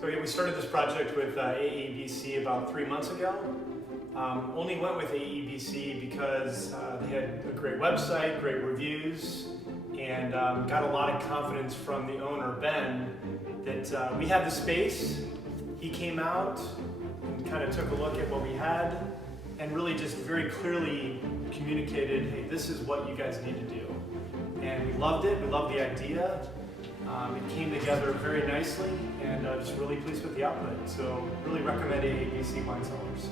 So yeah, we started this project with AEBC about 3 months ago. Only went with AEBC because they had a great website, great reviews, and got a lot of confidence from the owner, Ben, that we had the space. He came out and kind of took a look at what we had and really just very clearly communicated, hey, this is what you guys need to do. And we loved it, we loved the idea. It came together very nicely, and just really pleased with the output. So really recommend AEBC Wine Cellars.